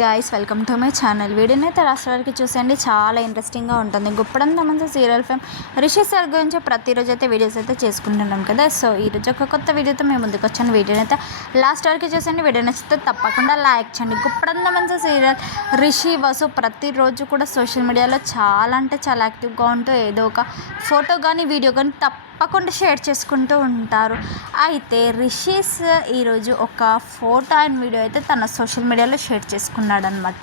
Guys welcome to my channel. వీడియోని అయితే last వరకు చూసేయండి, చాలా ఇంట్రెస్టింగ్గా ఉంటుంది. గుప్పడం మంచి సీరియల్ ఫేమ్ రిషి సార్ గురించి ప్రతిరోజు అయితే వీడియోస్ అయితే చేసుకుంటున్నాం కదా. సో ఈరోజు ఒక కొత్త వీడియోతో మేము ముందుకు వచ్చాను. వీడియోని అయితే లాస్ట్ వరకు చూసేయండి. వీడియో నచ్చితే తప్పకుండా లైక్ చేయండి. గుప్పడం మంచి సీరియల్ రిషి వసు ప్రతిరోజు కూడా సోషల్ మీడియాలో చాలా అంటే చాలా యాక్టివ్గా ఉంటూ ఏదో ఒక ఫోటో కానీ వీడియో కానీ తప్పకుండా షేర్ చేసుకుంటూ ఉంటారు. అయితే రిషీస్ ఈరోజు ఒక ఫోటో అండ్ వీడియో అయితే తన సోషల్ మీడియాలో షేర్ చేసుకున్నాడు అనమాట.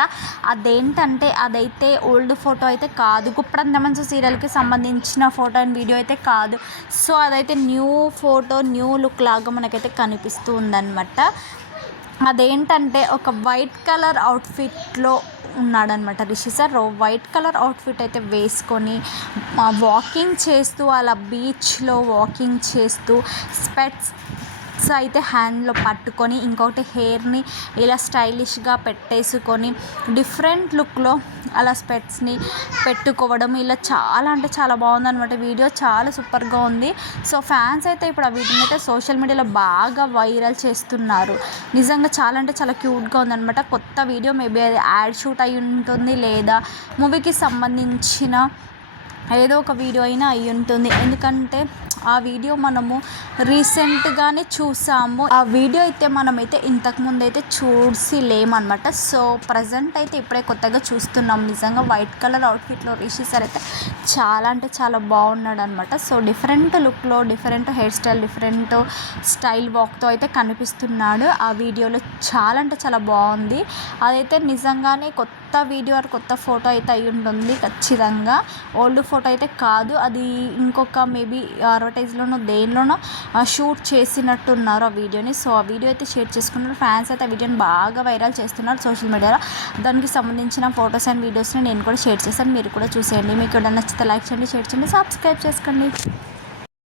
అదేంటంటే అదైతే ఓల్డ్ ఫోటో అయితే కాదు, గుప్పడం మంచి సీరియల్కి సంబంధించిన ఫోటో అండ్ వీడియో అయితే కాదు. సో అదైతే న్యూ ఫోటో, న్యూ లుక్ లాగా మనకైతే కనిపిస్తూ ఉందన్నమాట. అదేంటంటే ఒక వైట్ కలర్ అవుట్ఫిట్లో ఉన్నాడనమాట Rishi sir. White colour outfit అయితే వేసుకొని వాకింగ్ చేస్తూ అలా బీచ్లో వాకింగ్ చేస్తూ స్పెట్స్ అయితే హ్యాండ్లో పట్టుకొని ఇంకొకటి హెయిర్ని ఇలా స్టైలిష్గా పెట్టేసుకొని డిఫరెంట్ లుక్లో అలా స్పెట్స్ని పెట్టుకోవడం ఇలా చాలా అంటే చాలా బాగుందన్నమాట. వీడియో చాలా సూపర్గా ఉంది. సో ఫ్యాన్స్ అయితే ఇప్పుడు ఆ వీడియోని అయితే సోషల్ మీడియాలో బాగా వైరల్ చేస్తున్నారు. నిజంగా చాలా అంటే చాలా క్యూట్గా ఉందన్నమాట. కొత్త వీడియో మేబీ అది యాడ్ షూట్ అయి ఉంటుంది, లేదా మూవీకి సంబంధించిన ఏదో ఒక వీడియో అయినా అయి ఉంటుంది. ఎందుకంటే ఆ వీడియో మనము రీసెంట్గానే చూసాము. ఆ వీడియో అయితే మనమైతే ఇంతకుముందు అయితే చూసి లేమన్నమాట. సో ప్రజెంట్ అయితే ఇప్పుడే కొత్తగా చూస్తున్నాం. నిజంగా వైట్ కలర్ అవుట్ఫిట్లో రిషి సార్ అయితే చాలా అంటే చాలా బాగున్నాడు అనమాట. సో డిఫరెంట్ లుక్లో, different hair style, different style వాక్తో అయితే కనిపిస్తున్నాడు ఆ వీడియోలో. చాలా అంటే చాలా బాగుంది. అదైతే నిజంగానే కొత్త వీడియో ఆర్ కొత్త ఫోటో అయితే అయి ఉంటుంది ఖచ్చితంగా. ఓల్డ్ ఫోటో అయితే కాదు, అది ఇంకొక మేబీ అడ్వర్టైజ్లోనో దేనిలోనో షూట్ చేసినట్టున్నారు ఆ వీడియోని. సో ఆ వీడియో అయితే షేర్ చేసుకున్నారు. ఫ్యాన్స్ అయితే ఆ వీడియోని బాగా వైరల్ చేస్తున్నారు సోషల్ మీడియాలో. దానికి సంబంధించిన ఫొటోస్ అండ్ వీడియోస్ని నేను కూడా షేర్ చేశాను, మీరు కూడా చూసేయండి. మీకు ఏదైనా నచ్చితే లైక్ చేయండి, షేర్ చేయండి, సబ్స్క్రైబ్ చేసుకోండి.